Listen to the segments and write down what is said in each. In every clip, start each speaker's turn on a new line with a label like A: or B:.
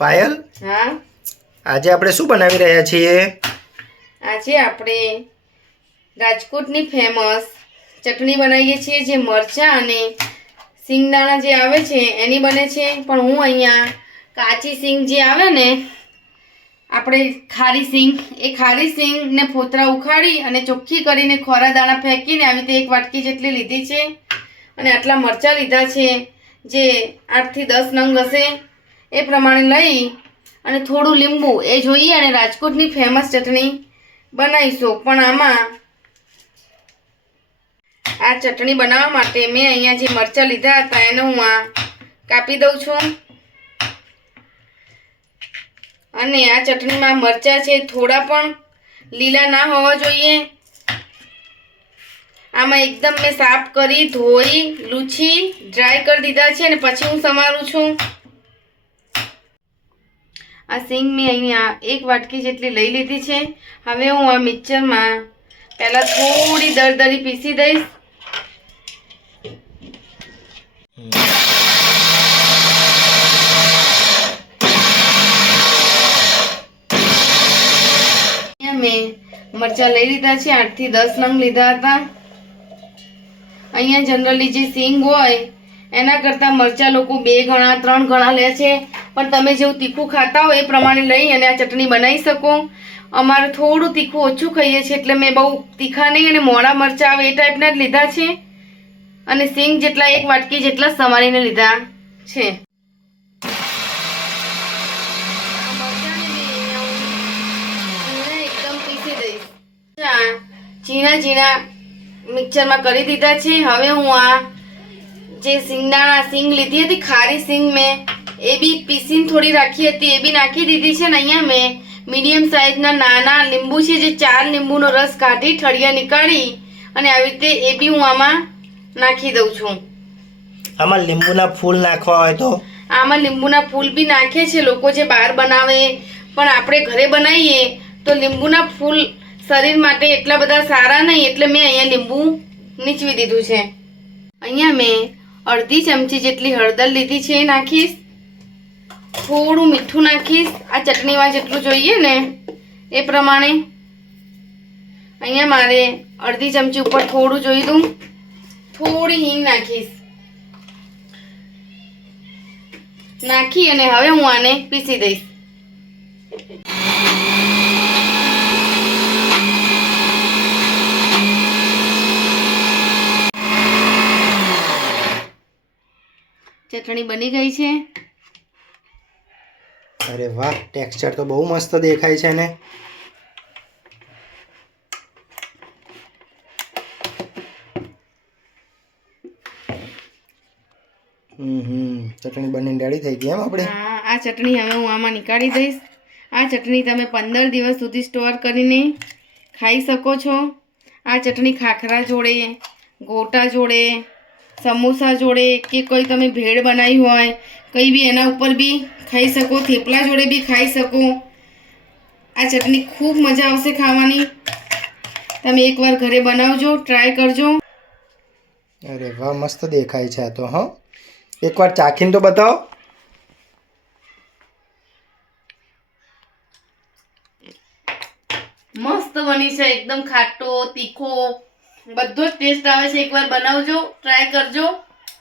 A: પાયલ?
B: હા.
A: આજે આપણે શું બનાવી રહ્યા છીએ?
B: આજે આપણે રાજકોટની ફેમસ ચટણી બનાવીએ છીએ જે મરચાં અને સિંગદાણા જે આવે છે એની બને છે. પણ હું અહીંયા કાચી સિંગ જે આવે ને આપણે ખારી સિંગ એ ખારી સિંગને ફોતરા ઉખાડી અને ચોખ્ખી કરીને ખોરા દાણા ફેંકીને આવી રીતે એક વાટકી જેટલી લીધી છે. અને આટલા મરચાં લીધા છે જે આઠથી દસ નંગ હશે. એ પ્રમાણે લઈ અને થોડું લીંબુ એ જોઈએ અને રાજકોટની ફેમસ ચટણી બનાવીશું. પણ આમાં આ ચટણી બનાવવા માટે મેં અહીંયા જે મરચાં લીધા હતા, એને હું આ કાપી દઉં છું. અને આ ચટણીમાં મરચાં છે, થોડા પણ લીલા ના હોવા જોઈએ. આમાં એકદમ મેં સાફ કરી, ધોઈ, લૂછી ડ્રાય કરી દીધા છે અને પછી હું સમારું છું. આ સિંગ મેં અહીંયા એક વાટકી જેટલી લઈ લીધી છે. હવે હું આ મિક્સરમાં પહેલાં થોડી દરદરી પીસી દઈશ. મેં મરચાં લઈ લીધા છે, આઠથી દસ નંગ લીધા હતા. અહીંયા જનરલી જે સિંગ હોય એના કરતાં મરચાં લોકો બે ગણા, ત્રણ ગણા લે છે. પણ તમે જેવું તીખું ખાતા હોય એ પ્રમાણે લઈ અને આ ચટણી બનાવી શકો. અમારે થોડું તીખું ઓછું ખાઈએ છીએ એટલે મેં બહુ તીખા નહીં અને મોડા મરચાં આવે એ ટાઈપના જ લીધા છે. અને સિંગ જેટલા એક વાટકી જેટલા સમારીને લીધા છે. ઝીણા ઝીણા મિક્સરમાં કરી દીધા છે. હવે હું આ જે સિંગદાણા સિંગ લીધી હતી ખારી સિંગ મેં એ બી પીસીને થોડી રાખી હતી એ બી નાખી દીધી છે ને અહીંયા મેં. મીડિયમ સાઇઝના નાના લીંબુ છે જે ચાર લીંબુનો રસ કાઢી ઠળિયા નીકાળી અને આવી રીતે એ બી હું આમાં નાખી દઉં છું.
A: આમાં લીંબુના ફૂલ નાખવા હોય તો?
B: આમાં લીંબુના ફૂલ બી નાખે છે લોકો જે બહાર બનાવે પણ આપણે ઘરે બનાવીએ તો લીંબુના ફૂલ શરીર માટે એટલા બધા સારા નહીં એટલે મેં અહીંયા લીંબુ નીચવી દીધું છે. અહીંયા મેં અડધી ચમચી જેટલી હળદર લીધી છે એ નાખીશ. થોડું મીઠું નાખીશ. આ ચટણીમાં જેટલું જોઈએ ને એ પ્રમાણે. અહીંયા મારે અડધી ચમચી ઉપર થોડું જોઈ દઉં. થોડી હિંગ નાખીશ. નાખી અને હવે હું આને પીસી દઈશ. ચટણી બની ગઈ છે.
A: અરે વાહ ટેક્સચર તો બહુ મસ્ત દેખાય છે ને. હમ ચટણી બનીને રેડી થઈ ગઈ એમ આપણે?
B: હા આ ચટણી હવે હું આમાં નીકાળી દઈશ. આ ચટણી તમે પંદર દિવસ સુધી સ્ટોર કરીને ખાઈ શકો છો. આ ચટણી ખાખરા જોડે ગોટા જોડે સમોસા જોડે કે કોઈ તમે ભેળ બનાવી હોય કંઈ બી એના ઉપર બી ખાઈ શકો થેપલા જોડે બી ખાઈ શકો આ ચટણી ખૂબ મજા આવશે ખાવાની. તમે એકવાર ઘરે બનાવજો ટ્રાય કરજો.
A: અરે વાહ મસ્ત દેખાય છે આ તો હા. એકવાર ચાખીને તો બતાવો.
B: મસ્ત બની છે એકદમ ખાટો તીખો. બધો જ ટેસ્ટ આવે છે. એકવાર બનાવજો ટ્રાય કરજો.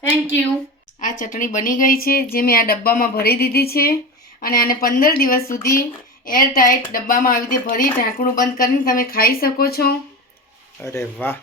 B: થેન્ક યુ આ ચટણી બની ગઈ છે જે મેં આ ડબ્બામાં ભરી દીધી છે. અને આને પંદર દિવસ સુધી એર ટાઈટ ડબ્બામાં આવી રીતે ભરી ઢાંકણું બંધ કરીને તમે ખાઈ શકો છો.
A: અરે વાહ.